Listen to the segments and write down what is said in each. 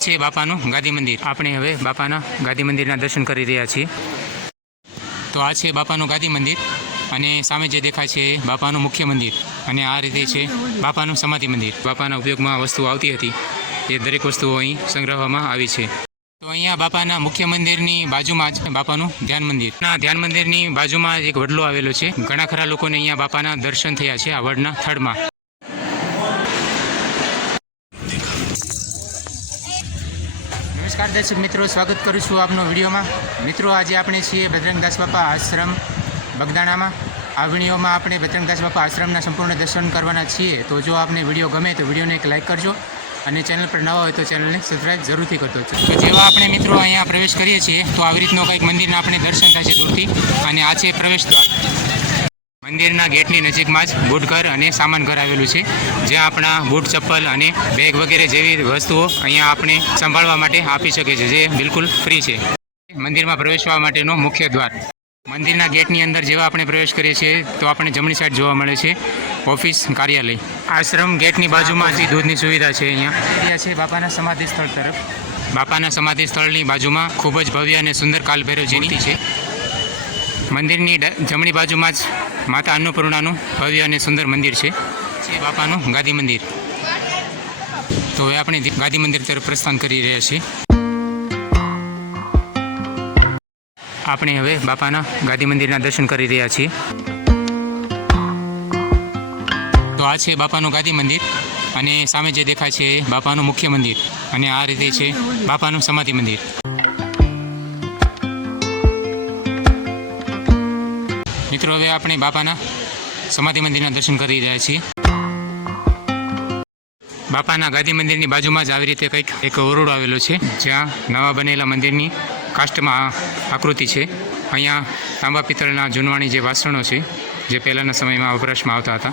છે બાપાનું ગાદી મંદિર. આપણે હવે બાપાના ગાદી મંદિરના દર્શન કરી રહ્યા છીએ. તો આ છે બાપાનું ગાદી મંદિર અને સામે જે દેખાય છે એ બાપાનું મુખ્ય મંદિર અને આ રીતે છે બાપાનું સમાધિ મંદિર. બાપાના ઉપયોગમાં વસ્તુઓ આવતી હતી એ દરેક વસ્તુઓ અહીં સંગ્રહવામાં આવી છે. તો અહીંયા બાપાના મુખ્ય મંદિરની બાજુમાં જ બાપાનું ધ્યાન મંદિર. ધ્યાન મંદિરની બાજુમાં એક વડલો આવેલો છે. ઘણા ખરા લોકોને અહીંયા બાપાના દર્શન થયા છે આ વડના થડમાં. નમસ્કાર દર્શક મિત્રો, સ્વાગત કરું છું આપનો વિડીયોમાં. મિત્રો, આજે આપણે છીએ બજરંગદાસ બાપા આશ્રમ બગદાણામાં. આ વિડીયોમાં આપણે બજરંગદાસ બાપા આશ્રમના સંપૂર્ણ દર્શન કરવાના છીએ. તો જો આપને વિડીયો ગમે તો વિડીયોને એક લાઇક કરજો અને ચેનલ પર નવા હોય તો ચેનલને સબસ્ક્રાઈબ જરૂરથી કરજો. તો જેવા આપણે મિત્રો અહીંયા પ્રવેશ કરીએ છીએ તો આવી રીતનો કંઈક મંદિરના આપણે દર્શન થાય છે દૂરથી. અને આ છે પ્રવેશ દ્વાર. મંદિરના ગેટની નજીકમાં જ બૂટ ઘર અને સામાન ઘર આવેલું છે, જ્યાં આપણા બૂટ, ચપ્પલ અને બેગ વગેરે જેવી વસ્તુઓ અહીંયા આપણે સંભાળવા માટે આપી શકે છે, જે બિલકુલ ફ્રી છે. મંદિરમાં પ્રવેશવા માટેનો મુખ્ય દ્વાર. મંદિરના ગેટની અંદર જેવા આપણે પ્રવેશ કરીએ છીએ તો આપણે જમણી સાઈડ જોવા મળે છે ઓફિસ, કાર્યાલય. આશ્રમ ગેટની બાજુમાં જ દૂધની સુવિધા છે. અહીંયા છે બાપાના સમાધિ સ્થળ તરફ. બાપાના સમાધિ સ્થળની બાજુમાં ખૂબ જ ભવ્ય અને સુંદર કાલભૈરવજીની છે. મંદિરની જમણી બાજુમાં જ માતા અન્નપૂર્ણાનું ભવ્ય અને સુંદર મંદિર છે. બાપાનું ગાદી મંદિર. તો હવે આપણે ગાદી મંદિર તરફ પ્રસ્થાન કરી રહ્યા છીએ. આપણે હવે બાપાના ગાદી મંદિરના દર્શન કરી રહ્યા છીએ. તો આ છે બાપાનું ગાદી મંદિર અને સામે જે દેખાય છે એ બાપાનું મુખ્ય મંદિર અને આ રીતે છે બાપાનું સમાધિ મંદિર. મિત્રો, હવે આપણે બાપાના સમાધિ મંદિરના દર્શન કરી રહ્યા છીએ. બાપાના ગાદી મંદિરની બાજુમાં જ આવી રીતે કંઈક એક ઓરડો આવેલો છે, જ્યાં નવા બનેલા મંદિરની કાષ્ટમાં આકૃતિ છે. અહીંયા તાંબા પિત્તળના જૂનવાણી જે વાસણો છે, જે પહેલાંના સમયમાં વપરાશમાં આવતા હતા,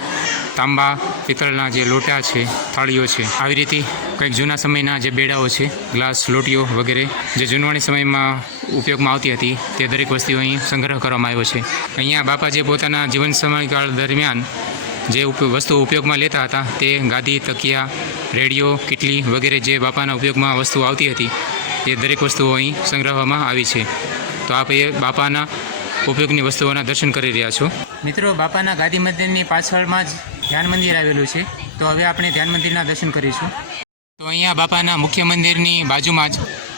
તાંબા પિત્તળના જે લોટા છે, થાળીઓ છે, આવી રીતે કંઈક જૂના સમયના જે બેડાઓ છે, ગ્લાસ, લોટીઓ વગેરે જે જૂનવાણી સમયમાં ઉપયોગમાં આવતી હતી તે દરેક વસ્તુઓ અહીં સંગ્રહ કરવામાં આવ્યો છે. અહીંયા બાપા જે પોતાના જીવન સમયકાળ દરમિયાન જે વસ્તુઓ ઉપયોગમાં લેતા હતા તે ગાદી, તકિયા, રેડિયો, કીટલી વગેરે જે બાપાના ઉપયોગમાં વસ્તુઓ આવતી હતી એ દરેક વસ્તુઓ અહીં સંગ્રહવામાં આવી છે. તો આપ એ બાપાના ઉપયોગની વસ્તુઓના દર્શન કરી રહ્યા છો. મિત્રો, બાપાના ગાદી મંદિરની પાછળમાં જ ધ્યાન મંદિર આવેલું છે. તો હવે આપણે ધ્યાન મંદિરના દર્શન કરીશું. તો અહીંયા બાપાના મુખ્ય મંદિરની બાજુમાં જ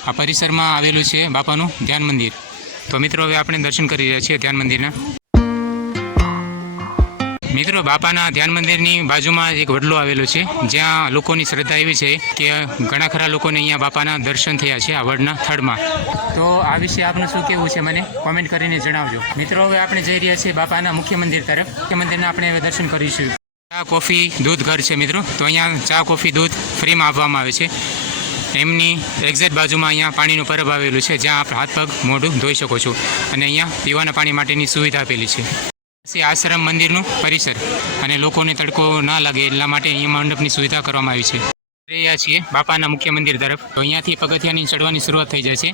આ પરિસરમાં આવેલું છે બાપાનું ધ્યાન મંદિર. તો મિત્રો, હવે આપણે દર્શન કરી રહ્યા છીએ ધ્યાન મંદિરના. મિત્રો, બાપાના ધ્યાન મંદિરની બાજુમાં એક વડલો આવેલો છે, જ્યાં લોકોની શ્રદ્ધા એવી છે કે ઘણા ખરા લોકોને અહીંયા બાપાના દર્શન થયા છે આ વડના થડમાં. તો આ વિશે આપનું શું કહેવું છે મને કોમેન્ટ કરીને જણાવજો. મિત્રો, હવે આપણે જઈ રહ્યા છીએ બાપાના મુખ્ય મંદિર તરફ. મુખ્ય મંદિરના આપણે હવે દર્શન કરીશું. ચા, કોફી, દૂધ ઘર છે મિત્રો. તો અહીંયા ચા, કોફી, દૂધ ફ્રીમાં આપવામાં આવે છે. એમની એક્ઝેક્ટ બાજુમાં અહીંયા પાણીનું પરબ આવેલું છે, જ્યાં આપ હાથ, પગ, મોઢું ધોઈ શકો છો અને અહીંયા પીવાના પાણી માટેની સુવિધા આપેલી છે. આશ્રમ મંદિરનું પરિસર અને લોકોને તડકો ના લાગે એટલા માટે અહીંયા મંડપની સુવિધા કરવામાં આવી છે. રહ્યા છીએ બાપાના મુખ્ય મંદિર તરફ. તો અહીંયાથી પગથિયાની ચડવાની શરૂઆત થઈ જાય છે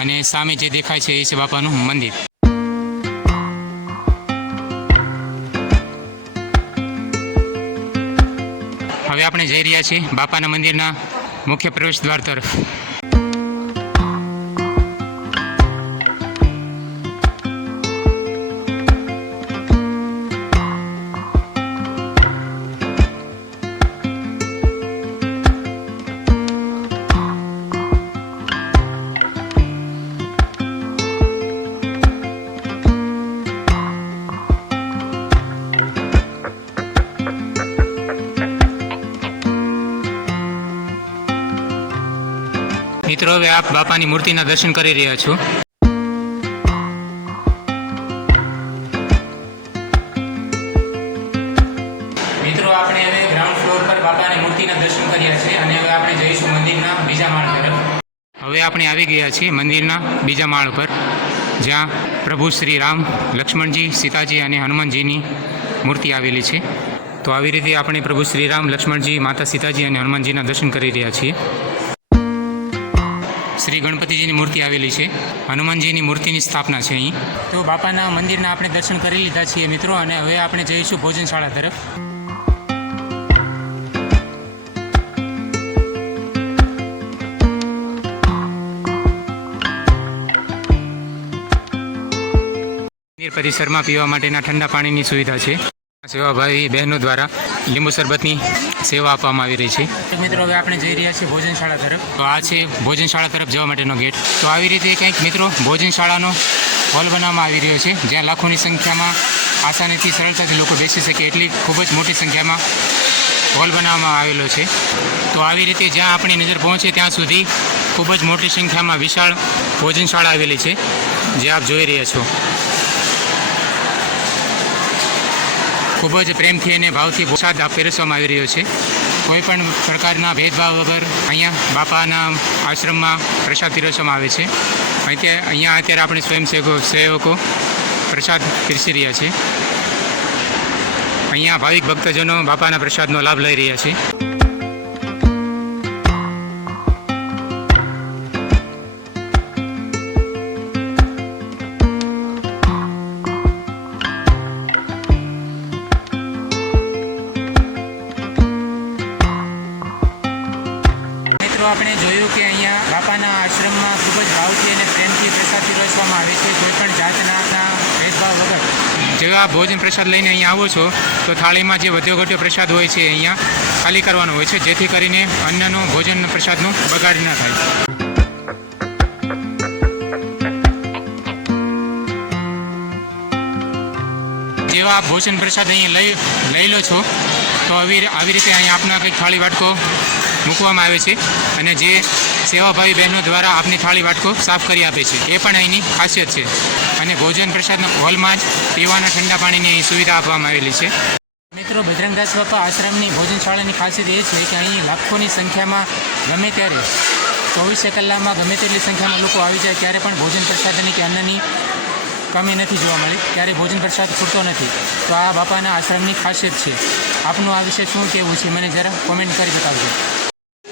અને સામે જે દેખાય છે એ છે બાપાનું મંદિર. હવે આપણે જઈ રહ્યા છીએ બાપાના મંદિરના મુખ્ય પ્રવેશ દ્વાર તરફ. મિત્રો, હવે આપ બાપાની મૂર્તિના દર્શન કરી રહ્યા છો. મિત્રો, આપણે હવે ગ્રાઉન્ડ ફ્લોર પર બાપાની મૂર્તિના દર્શન કર્યા છે અને હવે આપણે જઈશું મંદિરના બીજા માળ તરફ. હવે આપણે આવી ગયા છીએ મંદિરના બીજા માળ પર, જ્યાં પ્રભુ શ્રી રામ, લક્ષ્મણજી, સીતાજી અને હનુમાનજીની મૂર્તિ આવેલી છે. તો આવી રીતે આપણે પ્રભુ શ્રી રામ, લક્ષ્મણજી, માતા સીતાજી અને હનુમાનજીના દર્શન કરી રહ્યા છીએ. શ્રી ગણપતિજીની મૂર્તિ આવેલી છે. હનુમાનજીની મૂર્તિની સ્થાપના છે અહીં. તો બાપાના મંદિરના આપણે દર્શન કરી લીધા છીએ મિત્રો, અને હવે આપણે જઈશું ભોજનશાળા તરફ. પરિસરમાં પીવા માટેના ઠંડા પાણીની સુવિધા છે. સેવાભાવી બહેનો દ્વારા લીંબુ શરબતની સેવા આપવામાં આવી રહી છે. મિત્રો હવે આપણે જઈ રહ્યા છીએ ભોજનશાળા તરફ. તો આ છે ભોજનશાળા તરફ જવા માટેનો ગેટ. તો આવી રીતે કંઈક મિત્રો ભોજનશાળાનો હોલ બનાવવામાં આવી રહ્યો છે, જ્યાં લાખોની સંખ્યામાં આસાનીથી સરળતાથી લોકો બેસી શકે એટલી ખૂબ જ મોટી સંખ્યામાં હોલ બનાવવામાં આવેલો છે. તો આવી રીતે જ્યાં આપણી નજર પહોંચે ત્યાં સુધી ખૂબ જ મોટી સંખ્યામાં વિશાળ ભોજનશાળા આવેલી છે, જે આપ જોઈ રહ્યા છો. ખૂબ જ પ્રેમથી અને ભાવથી પ્રસાદ પીરસવામાં આવી રહ્યો છે. કોઈ પણ પ્રકારના ભેદભાવ વગર અહીંયા બાપાના આશ્રમમાં પ્રસાદ પીરસવામાં આવે છે. અહીંયા અત્યારે આપણે સ્વયંસેવકો પ્રસાદ પીરસી રહ્યા છે. અહીંયા ભાવિક ભક્તજનો બાપાના પ્રસાદનો લાભ લઈ રહ્યા છે. આપણે જોયું કે અહીંયા બાપાના આશ્રમમાં ખૂબ જ ભાવથી અને પ્રેમથી પ્રસાદ પીરસવામાં આવે છે, કોઈ પણ જાતના ભેદભાવ વગર. જેવા ભોજન પ્રસાદ લઈને અહીંયા આવો છો તો થાળીમાં જે વધ્યો ઘટ્યો પ્રસાદ હોય છે અહીંયા ખાલી કરવાનો હોય છે, જેથી કરીને અન્નનો ભોજન પ્રસાદનું બગાડ ન થાય. જેવા ભોજન પ્રસાદ અહીંયા લઈ લો છો તો આવી રીતે અહીંયા આપના કંઈક થાળી વાટકો મૂકવામાં આવે છે, અને જે સેવાભાવી બહેનો દ્વારા આપની થાળી વાટકો સાફ કરી આપે છે. એ પણ અહીંની ખાસિયત છે. અને ભોજન પ્રસાદના હોલમાં જ પીવાના ઠંડા પાણીની અહીં સુવિધા આપવામાં આવેલી છે. મિત્રો, બજરંગદાસ બાપા આશ્રમની ભોજનશાળાની ખાસિયત એ છે કે અહીં લાખોની સંખ્યામાં ગમે ત્યારે 24 કલાકમાં ગમે તેટલી સંખ્યામાં લોકો આવી જાય ત્યારે પણ ભોજન પ્રસાદની કે અન્નની કમી નથી જોવા મળી. ત્યારે ભોજન પ્રસાદ ખૂટતો નથી. તો આ બાપાના આશ્રમની ખાસિયત છે. આપનું આ વિશે શું કહેવું છે મને જરા કોમેન્ટ કરી બતાવજો.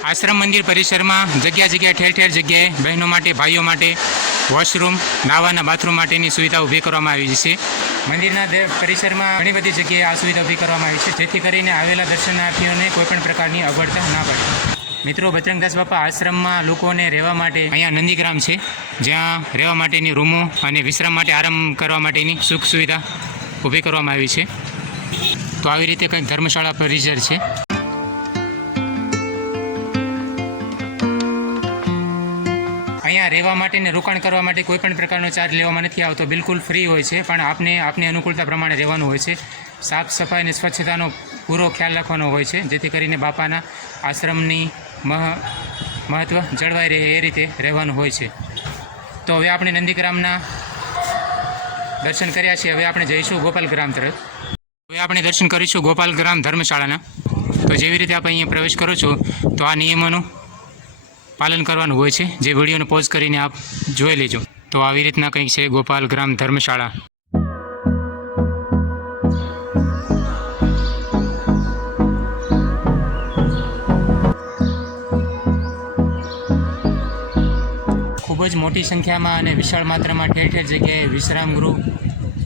આશ્રમ મંદિર પરિસરમાં જગ્યાએ ઠેર ઠેર જગ્યાએ બહેનો માટે, ભાઈઓ માટે વોશરૂમ, નાવાના બાથરૂમ માટેની સુવિધા ઊભી કરવામાં આવી છે. મંદિરના પરિસરમાં ઘણી બધી જગ્યાએ આ સુવિધા ઊભી કરવામાં આવી છે, જેથી કરીને આવેલા દર્શનાર્થીઓને કોઈપણ પ્રકારની અગવડતા ના પડે. મિત્રો, બજરંગદાસ બાપા આશ્રમમાં લોકોને રહેવા માટે અહીંયા નંદીગ્રામ છે, જ્યાં રહેવા માટેની રૂમો અને વિશ્રામ માટે, આરામ કરવા માટેની સુખ સુવિધા ઊભી કરવામાં આવી છે. તો આવી રીતે કંઈક ધર્મશાળા પરિસર છે. અહીંયા રહેવા માટે ને રોકાણ કરવા માટે કોઈ પણ પ્રકારનો ચાર્જ લેવામાં નથી આવતો. બિલકુલ ફ્રી હોય છે, પણ આપની અનુકૂળતા પ્રમાણે રહેવાનું હોય છે. સાફ સફાઈ અને સ્વચ્છતાનો પૂરો ખ્યાલ રાખવાનો હોય છે, જેથી કરીને બાપાના આશ્રમની મહત્ત્વ જળવાઈ રહે એ રીતે રહેવાનું હોય છે. તો હવે આપણે નંદીગ્રામના દર્શન કર્યા છે. હવે આપણે જઈશું ગોપાલગ્રામ તરફ. હવે આપણે દર્શન કરીશું ગોપાલગ્રામ ધર્મશાળાના. તો જેવી રીતે આપણે અહીંયા પ્રવેશ કરો છો તો આ નિયમોનું પાલન કરવાનું હોય છે, જે વિડીયોને પોઝ કરીને આપ જોઈ લેજો. તો આવી રીતના કંઈક છે ગોપાલગ્રામ ધર્મશાળા. ખૂબ જ મોટી સંખ્યામાં અને વિશાળ માત્રામાં ઠેર ઠેર જગ્યાએ વિશ્રામ ગૃહ,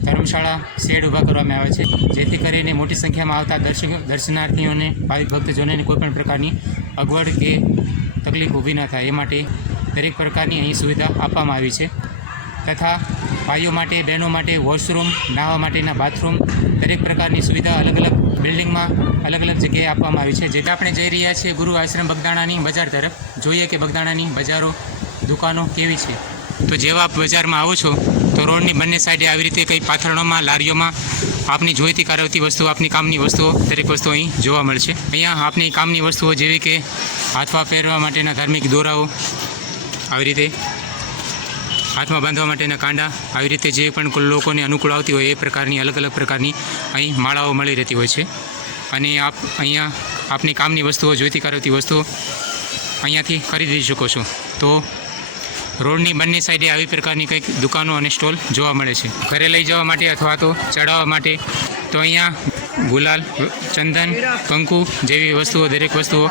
ધર્મશાળા, શેડ ઊભા કરવામાં આવે છે, જેથી કરીને મોટી સંખ્યામાં આવતા દર્શનાર્થીઓને, ભાવિક ભક્તજનોને કોઈપણ પ્રકારની અગવડ કે તકલીફ ઊભી ન થાય એ માટે દરેક પ્રકારની અહીં સુવિધા આપવામાં આવી છે. તથા ભાઈઓ માટે, બહેનો માટે વોશરૂમ, નાહવા માટેના બાથરૂમ, દરેક પ્રકારની સુવિધા અલગ અલગ બિલ્ડિંગમાં અલગ અલગ જગ્યાએ આપવામાં આવી છે. જેથી આપણે જઈ રહ્યા છીએ ગુરુ આશ્રમ બગદાણાની બજાર તરફ. જોઈએ કે બગદાણાની બજારો, દુકાનો કેવી છે. તો જેવા આપ બજારમાં આવો છો તો રોડની બંને સાઈડે આવી રીતે કંઈ પાથરણોમાં, લારીઓમાં આપની જોઈતી કરાવતી વસ્તુઓ, આપની કામની વસ્તુઓ, દરેક વસ્તુઓ અહીં જોવા મળશે. અહીંયા આપની કામની વસ્તુઓ જેવી કે હાથમાં પહેરવા માટેના ધાર્મિક દોરાઓ, આવી રીતે હાથમાં બાંધવા માટેના કાંડા, આવી રીતે જે પણ લોકોને અનુકૂળ આવતી હોય એ પ્રકારની અલગ અલગ પ્રકારની અહીં માળાઓ મળી રહેતી હોય છે. અને આપ અહીંયા આપની કામની વસ્તુઓ, જોઈતી કરાવતી વસ્તુઓ અહીંયાથી ખરીદી શકો છો. તો રોડની બંને સાઈડે આવી પ્રકારની કંઈક દુકાનો અને સ્ટોલ જોવા મળે છે. ઘરે લઈ જવા માટે અથવા તો ચડાવવા માટે તો અહીંયા ગુલાલ, ચંદન, કંકુ જેવી વસ્તુઓ, દરેક વસ્તુઓ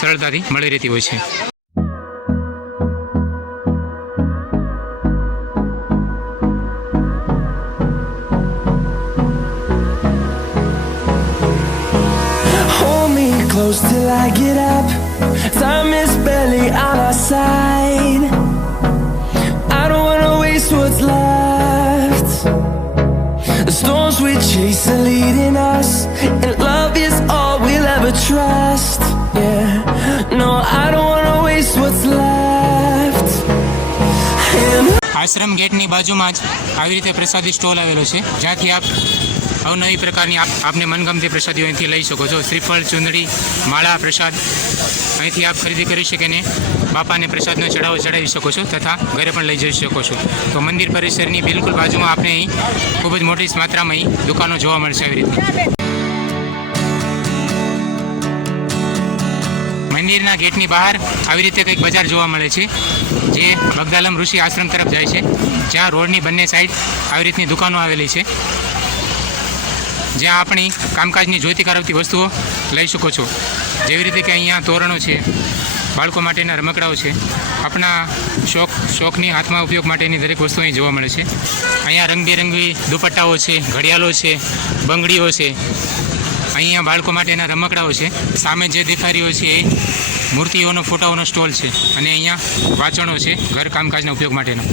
સરળતાથી મળી રહેતી હોય છે. Close till I get up. Time is barely on our side. I don't wanna waste what's left. just what's left. And આશ્રમ ગેટની બાજુમાં જ આવી રીતે પ્રસાદી સ્ટોલ આવેલો છે, જ્યાંથી આપ અવનવી પ્રકારની આપને મનગમતી પ્રસાદીઓ અહીંથી લઈ શકો છો. શ્રીફળ, ચુંદડી, માળા, પ્રસાદ અહીંથી આપ ખરીદી કરી શકીને બાપાને પ્રસાદનો ચડાવો ચડાવી શકો છો તથા ઘરે પણ લઈ જઈ શકો છો. તો મંદિર પરિસરની બિલકુલ બાજુમાં આપણે અહીં ખૂબ જ મોટી માત્રામાં અહીં દુકાનો જોવા મળશે. આવી રીતે મંદિરના ગેટની બહાર આવી રીતે કંઈક બજાર જોવા મળે છે, જે બગદાલમ ઋષિ આશ્રમ તરફ જાય છે, જ્યાં રોડની બંને સાઈડ આવી રીતની દુકાનો આવેલી છે, જ્યાં આપણી કામકાજની જોઈતી કરાવતી વસ્તુઓ લઈ શકો છો. જેવી રીતે કે અહીંયા તોરણો છે, બાળકો માટેના રમકડાઓ છે, આપણા શોખની હાથમાં ઉપયોગ માટેની દરેક વસ્તુ અહીં જોવા મળે છે. અહીંયા રંગબેરંગી દુપટ્ટાઓ છે, ઘડિયાળો છે, બંગડીઓ છે, અહીંયા બાળકો માટેના રમકડાઓ છે. સામે જે દેખાઈ રહ્યો છે એ મૂર્તિઓનો ફોટાઓનો સ્ટોલ છે, અને અહીંયા વાંચણો છે ઘર કામકાજના ઉપયોગ માટેના.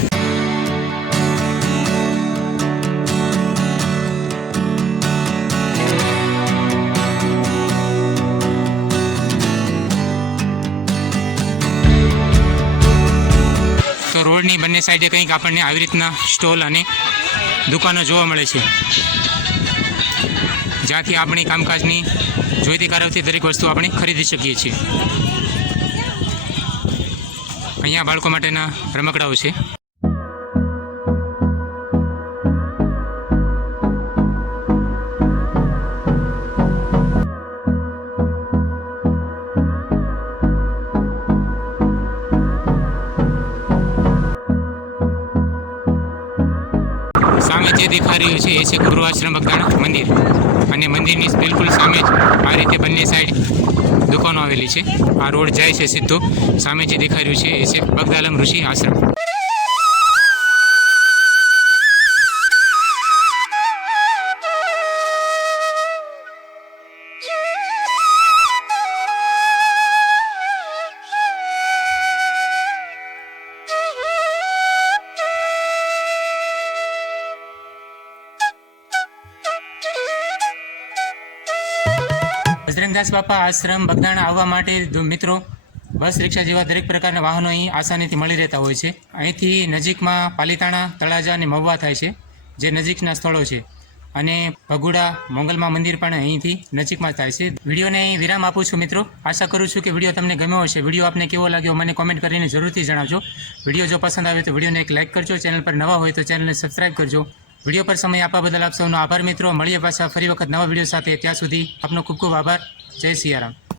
તો રોડની બંને સાઈડે કંઈક આપણને આવી રીતના સ્ટોલ અને દુકાનો જોવા મળે છે, જ્યાંથી આપણી કામકાજની જોઈતી કરાવતી દરેક વસ્તુ આપણે ખરીદી શકીએ છીએ. અહીંયા બાળકો માટેના રમકડાઓ છે. સામે જે દેખાઈ રહ્યું છે એ છે ગૃહાશ્રમ બગદાણા મંદિર, અને મંદિરની બિલકુલ સામે જ આ રીતે બંને સાઈડ દુકાનો આવેલી છે. આ રોડ જાય છે સીધો, સામે જે દેખાઈ રહ્યું છે એ છે બગદાલમ ઋષિ આશ્રમ. બજરંગદાસ બાપા આશ્રમ બગદાણા આવવા માટે મિત્રો બસ, રિક્ષા જેવા દરેક પ્રકારના વાહનો અહીં આસાનીથી મળી રહેતા હોય છે. અહીંથી નજીકમાં પાલીતાણા, તળાજા અને મહુવા થાય છે, જે નજીકના સ્થળો છે, અને ભગુડા, મોંગલમાં મંદિર પણ અહીંથી નજીકમાં થાય છે. વિડીયોને અહીં વિરામ આપું છું મિત્રો. આશા કરું છું કે વિડીયો તમને ગમ્યો હશે. વિડીયો આપને કેવો લાગ્યો મને કોમેન્ટ કરીને જરૂરથી જણાવજો. વિડીયો જો પસંદ આવે તો વિડીયોને એક લાઇક કરજો. ચેનલ પર નવા હોય તો ચેનલને સબસ્ક્રાઈબ કરજો. વિડીયો પર સમય આપવા બદલ આપ સૌનો આભાર મિત્રો. મળીએ પાછા ફરી વખત નવા વિડીયો સાથે. ત્યાં સુધી આપનો ખૂબ ખૂબ આભાર. જય સિયારામ.